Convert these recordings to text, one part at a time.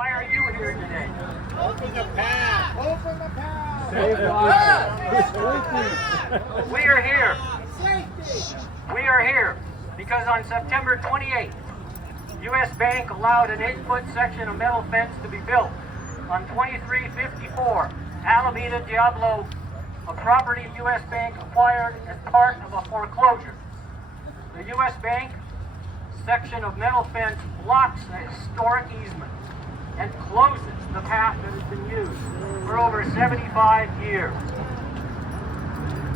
Why are you here today? Open the path. Open the path. We are here. We are here because on September 28th, U.S. Bank allowed an 8-foot section of metal fence to be built on 2354 Alameda Diablo, a property U.S. Bank acquired as part of a foreclosure. The U.S. Bank section of metal fence blocks a historic easement and closes the path that has been used for over 75 years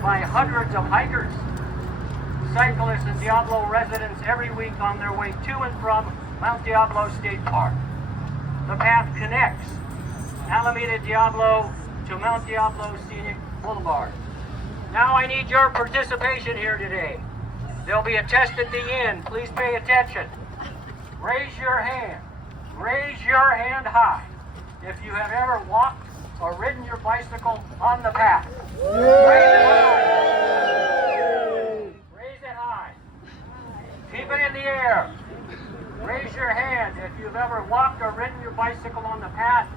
by hundreds of hikers, cyclists, and Diablo residents every week on their way to and from Mount Diablo State Park. The path connects Alameda Diablo to Mount Diablo Scenic Blvd. Now I need your participation here today. There'll be a test at the end. Please pay attention. Raise your hand. Raise your hand high if you have ever walked or ridden your bicycle on the path. Raise it high. Raise it high. Keep it in the air. Raise your hand if you've ever walked or ridden your bicycle on the path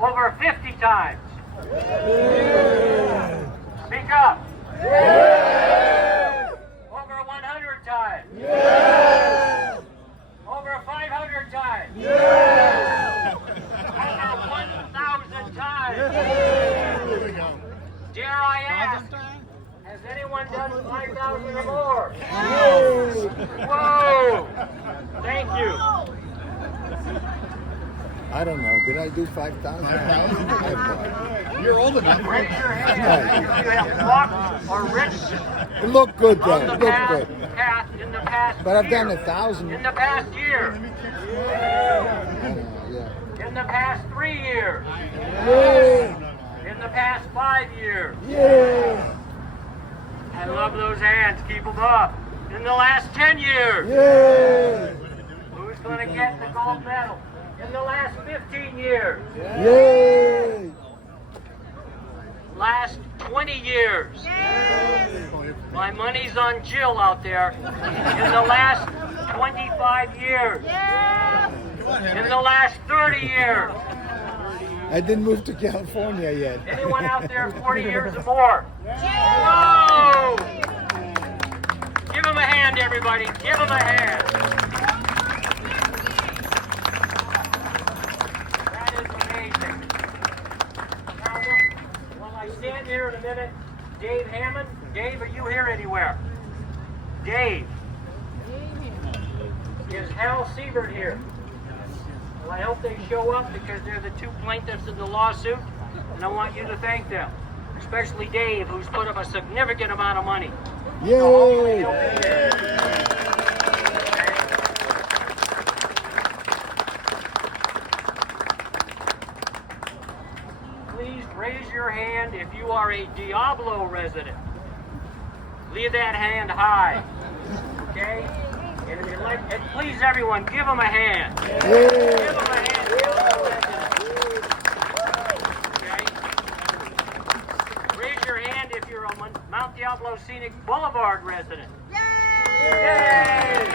over 50 times. Speak up. Over 100 times. Over 500 times. Over 1,000 times. Dare I ask, has anyone done 5,000 or more? Whoa! Thank you. I don't know. Did I do 5,000? 5,000? You're old enough. Raise your hand if you have walked or ridden It looked good, though. on It the looked good. path in the past But I've year. done 1,000. In the past year. Yeah. In the past 3 years. In the past 5 years. Yeah. I love those hands. Keep them up. In the last 10 years. Yeah. Who's going to get the gold medal? In the last 15 years. Yay! Last 20 years. My money's on Jill out there. In the last 25 years. In the last 30 years. I didn't move to California yet. Anyone out there 40 years or more? Whoa! Give him a hand, everybody. Give him a hand. That is amazing. Now, while I stand here in a minute, Dave Hammond. Dave, are you here anywhere? Dave. Is Hal Siebert here? Well, I hope they show up because they're the 2 plaintiffs in the lawsuit, and I want you to thank them, especially Dave, who's put up a significant amount of money. Yay! So hopefully he'll be here. Please raise your hand if you are a Diablo resident. Leave that hand high, okay? And, and please, everyone, give them a hand. Give them a hand. Okay? Raise your hand if you're a Mount Diablo Scenic Blvd resident. Yay!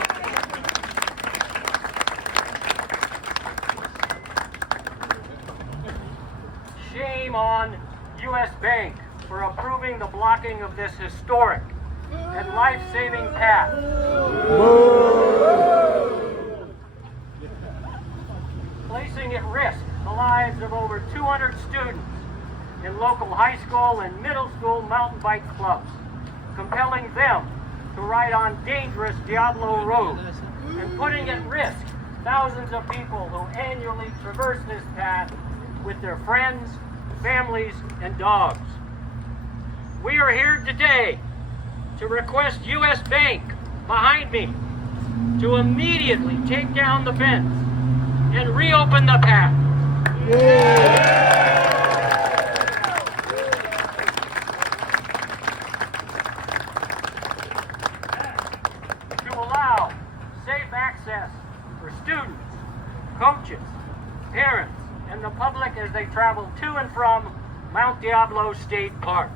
Shame on U.S. Bank for approving the blocking of this historic and life-saving path. Placing at risk the lives of over 200 students in local high school and middle school mountain bike clubs, compelling them to ride on dangerous Diablo roads and putting at risk thousands of people who annually traverse this path with their friends, families, and dogs. We are here today to request U.S. Bank, behind me, to immediately take down the fence and reopen the path. To allow safe access for students, coaches, parents, and the public as they travel to and from Mount Diablo State Park.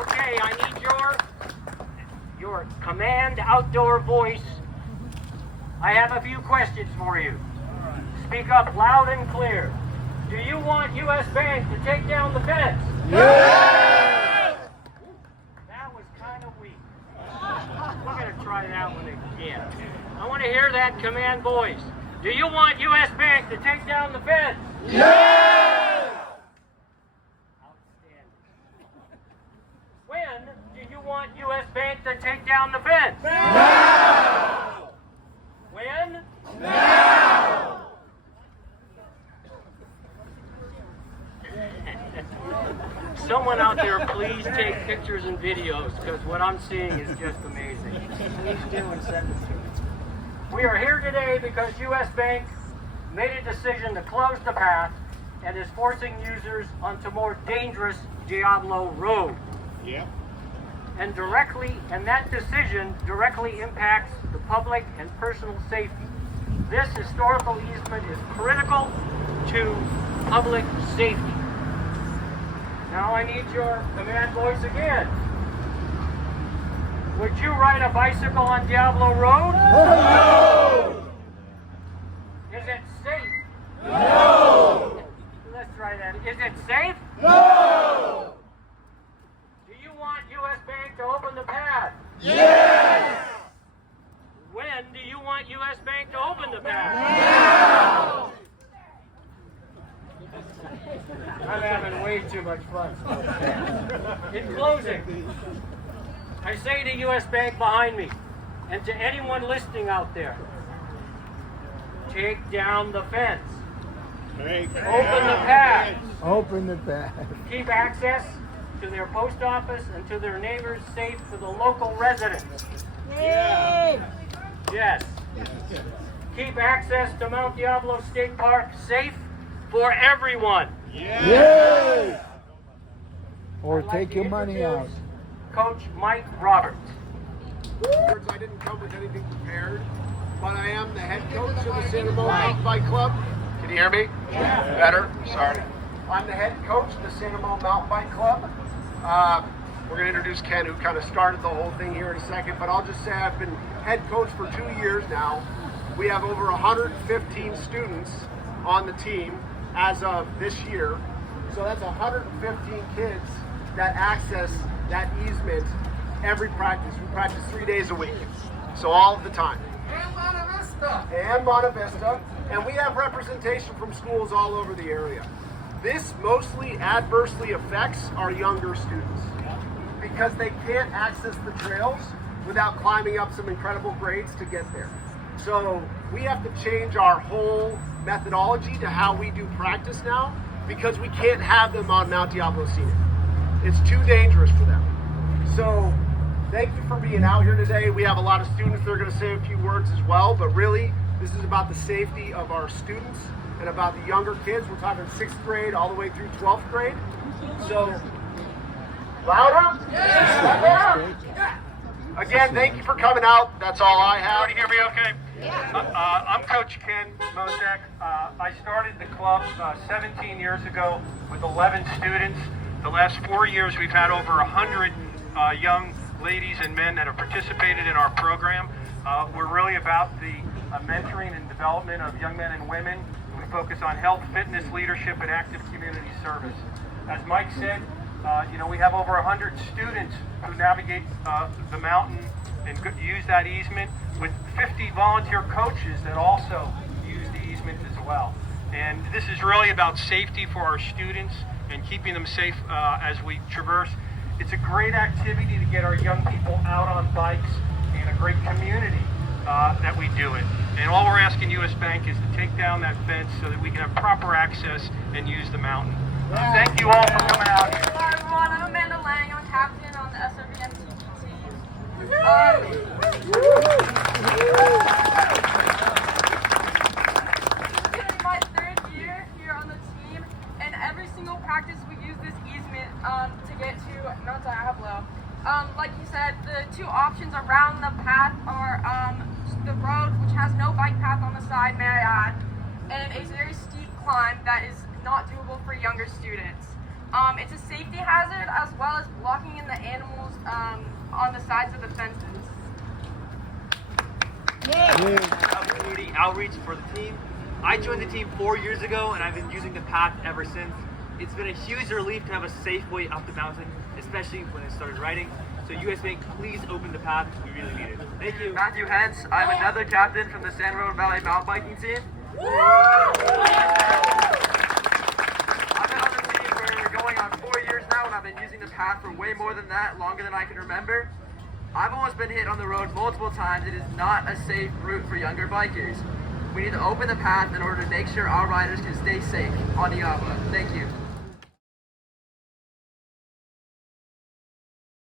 Okay, I need your your command outdoor voice, I have a few questions for you. Speak up loud and clear. Do you want U.S. Bank to take down the fence? Yeah! That was kind of weak. We're going to try that one again. I want to hear that command voice. Do you want U.S. Bank to take down the fence? Yeah! Outstanding. When do you want U.S. Bank to take down the fence? Now! When? Now! Someone out there, please take pictures and videos, because what I'm seeing is just amazing. Please do and send it to me. We are here today because U.S. Bank made a decision to close the path and is forcing users onto more dangerous Diablo Road. Yeah. And that decision directly impacts the public and personal safety. This historical easement is critical to public safety. Now I need your command voice again. Would you ride a bicycle on Diablo Road? No! Is it safe? No! Let's try that. Is it safe? No! Do you want U.S. Bank to open the path? Yes! When do you want U.S. Bank to open the path? Now! I'm having way too much fun. In closing, I say to U.S. Bank behind me, and to anyone listening out there, take down the fence. Open the path. Open the path. Keep access to their post office and to their neighbors safe for the local residents. Yes. Keep access to Mount Diablo State Park safe for everyone. Yes! Or I'd like take to your money out. introduce Coach Mike Roberts. I didn't come with anything prepared, but I am the head coach of the San Ramon Mountain Bike Club. Can you hear me? Yeah. Better? Sorry. I'm the head coach of the San Ramon Mountain Bike Club. We're going to introduce Ken, who kind of started the whole thing here in a second, but I'll just say I've been head coach for 2 years now. We have over 115 students on the team as of this year. So that's 115 kids that access that easement every practice. We practice 3 days a week, so all of the time. And Monte Vista. And we have representation from schools all over the area. This mostly adversely affects our younger students because they can't access the trails without climbing up some incredible grades to get there. So we have to change our whole methodology to how we do practice now because we can't have them on Mount Diablo Scenic. It's too dangerous for them. So thank you for being out here today. We have a lot of students that are going to say a few words as well, but really this is about the safety of our students and about the younger kids. We're talking 6th grade all the way through 12th grade. So louder? Yeah. Again, thank you for coming out. That's all I have. Can you hear me okay? Yeah. I'm Coach Ken Mozak. I started the club 17 years ago with 11 students. The last 4 years we've had over 100 young ladies and men that have participated in our program. We're really about the mentoring and development of young men and women. We focus on health, fitness, leadership, and active community service. As Mike said, we have over 100 students who navigate the mountain and use that easement, with 50 volunteer coaches that also use the easement as well. And this is really about safety for our students and keeping them safe as we traverse. It's a great activity to get our young people out on bikes, and a great community that we do it. And all we're asking U.S. Bank is to take down that fence so that we can have proper access and use the mountain. Thank you all for coming out here. Hello everyone, I'm Amanda Lang. I'm captain on the SRVM team. This is my 3rd year here on the team, and every single practice we use this easement to get to Mount Diablo. Like you said, the 2 options around the path are the road, which has no bike path on the side, may I add, and a very steep climb that is not doable for younger students. It's a safety hazard as well as blocking in the animals' on the sides of the fences. Community outreach for the team. I joined the team 4 years ago and I've been using the path ever since. It's been a huge relief to have a safe way up the mountain, especially when it started raining. So US Bank, please open the path. We really need it. Thank you. Matthew Hentz. I'm another captain from the San Ramon Valley mountain biking team. I've been on the team for going on 4 years now, and I've been using the path for way more than that, longer than I can remember. I've almost been hit on the road multiple times. It is not a safe route for younger bikers. We need to open the path in order to make sure our riders can stay safe on Diablo. Thank you.